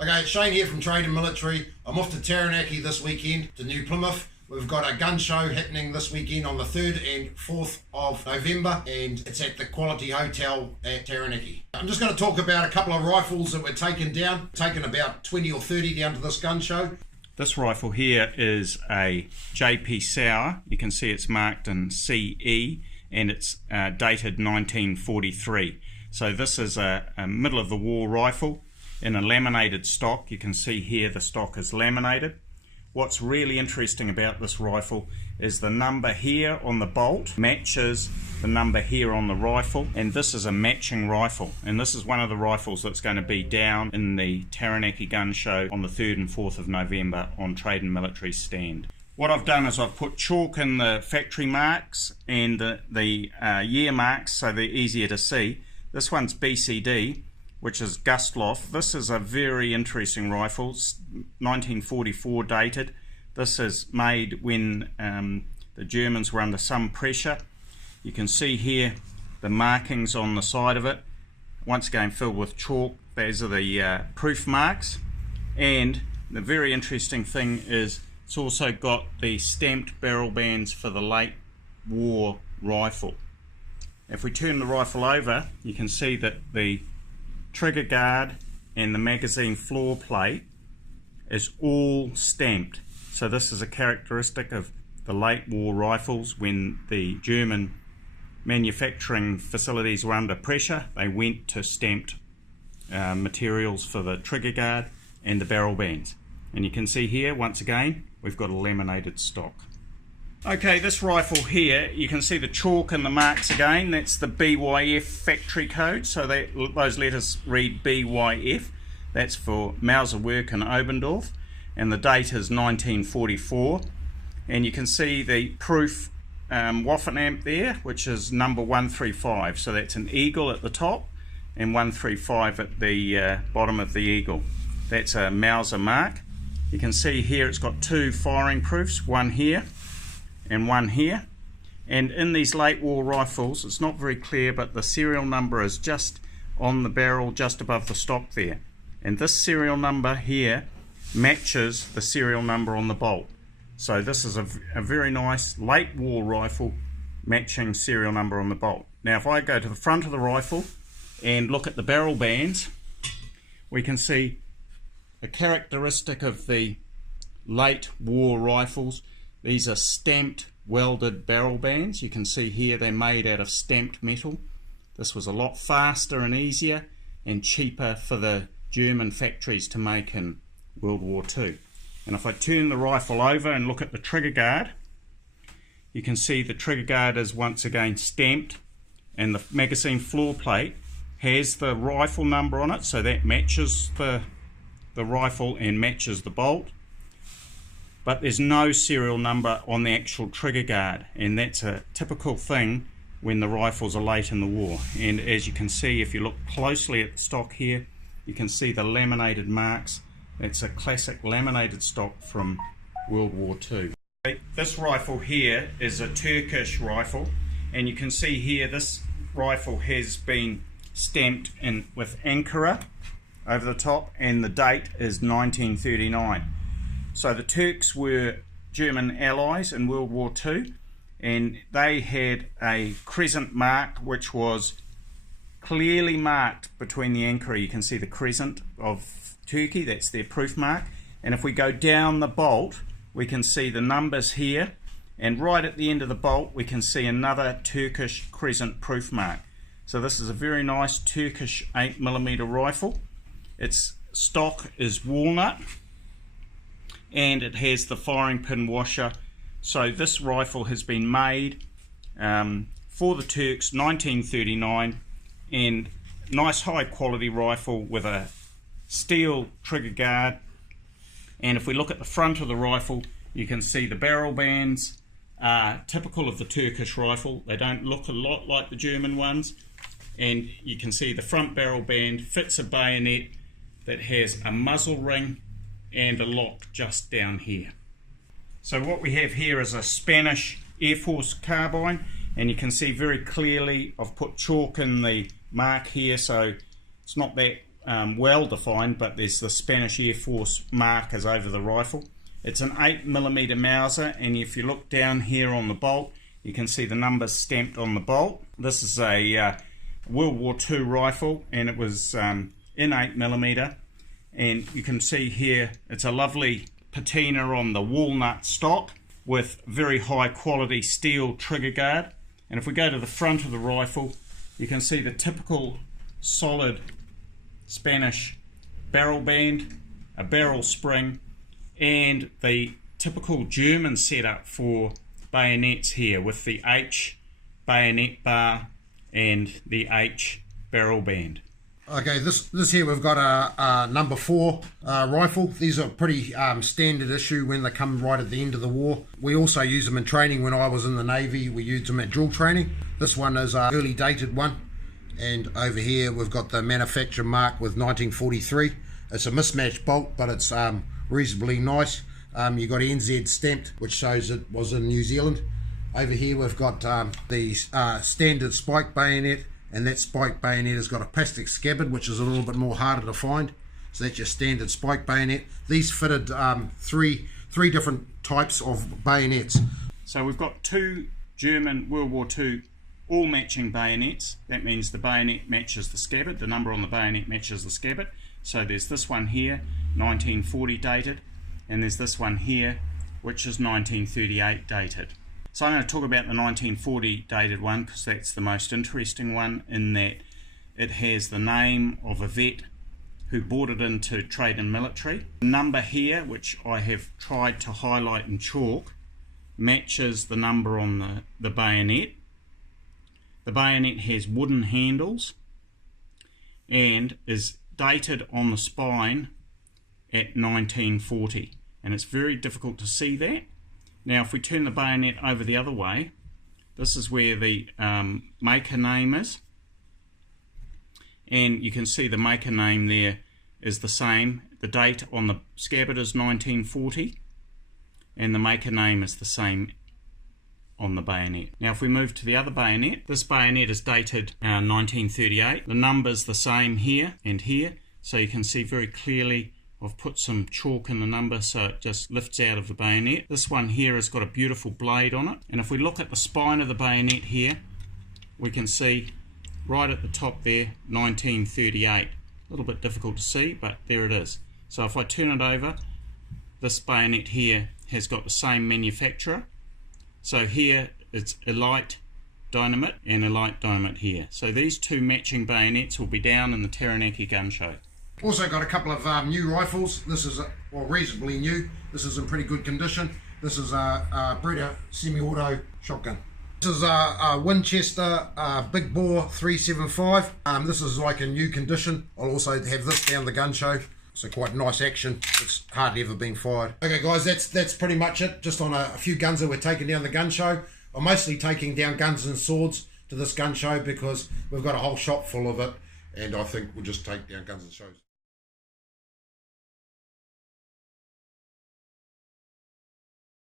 Okay, it's Shane here from Trade and Military. I'm off to Taranaki this weekend to New Plymouth. We've got a gun show happening this weekend on the 3rd and 4th of November, and it's at the Quality Hotel at Taranaki. I'm just going to talk about a couple of rifles that were taken down, taken about 20 or 30 down to this gun show. This rifle here is a JP Sauer. You can see it's marked in CE and it's dated 1943. So this is a middle of the war rifle in a laminated stock. You can see here the stock is laminated. What's really interesting about this rifle is the number here on the bolt matches the number here on the rifle, and this is a matching rifle, and this is one of the rifles that's going to be down in the Taranaki Gun Show on the 3rd and 4th of November on Trade and Military stand. What I've done is I've put chalk in the factory marks and the year marks so they're easier to see. This one's BCD, which is Gustloff. This is a very interesting rifle, 1944 dated. This is made when the Germans were under some pressure. You can see here the markings on the side of it, once again filled with chalk. Those are the proof marks, and the very interesting thing is it's also got the stamped barrel bands for the late war rifle. If we turn the rifle over, you can see that the trigger guard and the magazine floor plate is all stamped. So this is a characteristic of the late war rifles. When the German manufacturing facilities were under pressure, they went to stamped materials for the trigger guard and the barrel bands. And you can see here, once again, we've got a laminated stock. Okay, this rifle here, you can see the chalk and the marks again. That's the BYF factory code, so those letters read BYF. That's for Mauser Werk in Oberndorf, and the date is 1944. And you can see the proof Waffen amp there, which is number 135. So that's an eagle at the top and 135 at the bottom of the eagle. That's a Mauser mark. You can see here it's got two firing proofs, one here and one here, and in these late war rifles it's not very clear, but the serial number is just on the barrel just above the stock there, and this serial number here matches the serial number on the bolt. So this is a very nice late war rifle matching serial number on the bolt. Now if I go to the front of the rifle and look at the barrel bands, we can see a characteristic of the late war rifles. These are stamped welded barrel bands. You can see here they're made out of stamped metal. This was a lot faster and easier and cheaper for the German factories to make in World War II. And if I turn the rifle over and look at the trigger guard, you can see the trigger guard is once again stamped, and the magazine floor plate has the rifle number on it, so that matches the rifle and matches the bolt. But there's no serial number on the actual trigger guard, and that's a typical thing when the rifles are late in the war. And as you can see, if you look closely at the stock here, you can see the laminated marks. It's a classic laminated stock from World War II. This rifle here is a Turkish rifle, and you can see here this rifle has been stamped in with Ankara over the top, and the date is 1939. So the Turks were German allies in World War II, and they had a crescent mark which was clearly marked between the Ankara. You can see the crescent of Turkey, that's their proof mark. And if we go down the bolt, we can see the numbers here, and right at the end of the bolt we can see another Turkish crescent proof mark. So this is a very nice Turkish 8mm rifle. Its stock is walnut, and it has the firing pin washer. So this rifle has been made for the Turks, 1939, and nice high quality rifle with a steel trigger guard. And if we look at the front of the rifle, you can see the barrel bands are typical of the Turkish rifle. They don't look a lot like the German ones, and you can see the front barrel band fits a bayonet that has a muzzle ring and a lock just down here. So what we have here is a Spanish Air Force carbine, and you can see very clearly I've put chalk in the mark here, so it's not that well defined, but there's the Spanish Air Force markers over the rifle. It's an 8mm Mauser, and if you look down here on the bolt, you can see the numbers stamped on the bolt. This is a World War II rifle, and it was in 8mm, and you can see here it's a lovely patina on the walnut stock with very high quality steel trigger guard. And if we go to the front of the rifle, you can see the typical solid Spanish barrel band, a barrel spring, and the typical German setup for bayonets here with the H bayonet bar and the H barrel band. Okay, this here we've got a number 4 rifle. These are pretty standard issue when they come right at the end of the war. We also use them in training. When I was in the Navy, we used them at drill training. This one is an early dated one, and over here we've got the manufacturer mark with 1943. It's a mismatched bolt, but it's reasonably nice. You got NZ stamped, which shows it was in New Zealand. Over here we've got the standard spike bayonet, and that spike bayonet has got a plastic scabbard, which is a little bit more harder to find. So that's your standard spike bayonet. These fitted three different types of bayonets. So we've got 2 German World War II all matching bayonets. That means the bayonet matches the scabbard, the number on the bayonet matches the scabbard. So there's this one here, 1940 dated, and there's this one here, which is 1938 dated. So I'm going to talk about the 1940 dated one because that's the most interesting one, in that it has the name of a vet who bought it into trade and military. The number here, which I have tried to highlight in chalk, matches the number on the bayonet. The bayonet has wooden handles and is dated on the spine at 1940, and it's very difficult to see that. Now if we turn the bayonet over the other way, this is where the maker name is, and you can see the maker name there is the same. The date on the scabbard is 1940 and the maker name is the same on the bayonet. Now if we move to the other bayonet, this bayonet is dated 1938. The number's the same here and here, so you can see very clearly I've put some chalk in the number so it just lifts out of the bayonet. This one here has got a beautiful blade on it, and if we look at the spine of the bayonet here, we can see right at the top there 1938. A little bit difficult to see, but there it is. So if I turn it over, this bayonet here has got the same manufacturer. So here it's Elite Dynamite and Elite Dynamite here. So these 2 matching bayonets will be down in the Taranaki Gun Show. Also got a couple of new rifles. This is reasonably new. This is in pretty good condition. This is a Breda semi-auto shotgun. This is a Winchester Big Bore 375. This is like in new condition. I'll also have this down the gun show. So quite nice action. It's hardly ever been fired. Okay guys, that's pretty much it. Just on a few guns that we're taking down the gun show. I'm mostly taking down guns and swords to this gun show because we've got a whole shop full of it, and I think we'll just take down guns and shows.